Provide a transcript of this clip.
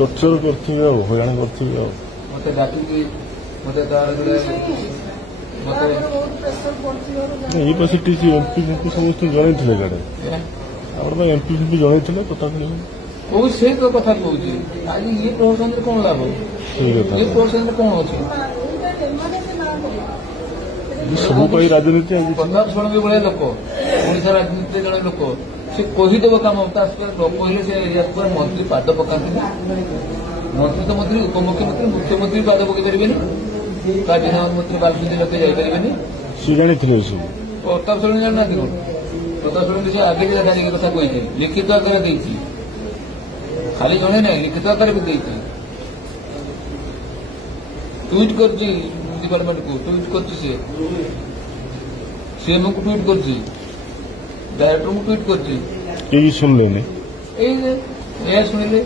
ଟର୍ଚର କରିଥିବେ ଆଉ ହଇରାଣ କରିଥିବେ ଆଉ ମତେ ଡାକିକି ମତେ ଏଇ ପାଶେ ଟିସି ଏମ୍ପି ଫେମ୍ପି ସମସ୍ତଙ୍କୁ ଜଣେଇଥିଲେ ଗାଡି ଆପଣ ପାଇଁ ଏମ୍ପି ଫେମ୍ପି ଜଣେଇଥିଲେ ତଥାପି କୋଉ ସେଇ କଥା କହୁଛି ଆଜି ଇଏ ପ୍ରହସନରେ କଣ ଲାଭ ସେଇ କଥା ଇଏ ପ୍ରହସନରେ କଣ ଅଛି ସବୁ ପାଇଁ ରାଜନୀତି ପ୍ରତାପ ଷଡ଼ଙ୍ଗୀ ଭଳିଆ ଲୋକ ଓଡିଶା ରାଜନୀତିରେ ଜଣେ ଲୋକ ସେ କହିଦେବ କାମ ତା ସହିତ ନ କହିଲେ ସେ ଏରିଆ ମନ୍ତ୍ରୀ ପାଦ ପକାନ୍ତିନି ମନ୍ତ୍ରୀ ତ ମନ୍ତ୍ରୀ ଉପମୁଖ୍ୟମନ୍ତ୍ରୀ ମୁଖ୍ୟମନ୍ତ୍ରୀ ପାଦ ପକେଇ ପାରିବେନି କାର୍ଡିନାଲ ମନ୍ତ୍ରୀ ବାଲସୁନ୍ଦରୀ ଲୋକେ ଯାଇପାରିବେନି ସେ ଜାଣିଥିଲେ ଏସବୁ ପ୍ରତାପ ଷଡ଼ଙ୍ଗୀ ଜାଣିନାହାନ୍ତି କଣ ପ୍ରତାପ ଷଡ଼ଙ୍ଗୀ ସେ ଆଗେ ଜାଣିକି କଥା କହିଛି ଲିଖିତ ଆକାରରେ ଦେଇଛି ଖାଲି ଜଣେ ନାହିଁ ଲିଖିତ ଆକାରରେ ବି ଦେଇଛି ट्वीट करछि डिपार्टमेंट को ट्वीट करछि सीएम को ट्वीट करछि डायरेक्टर को ट्वीट करछि यही सुन लेने ए सुनिले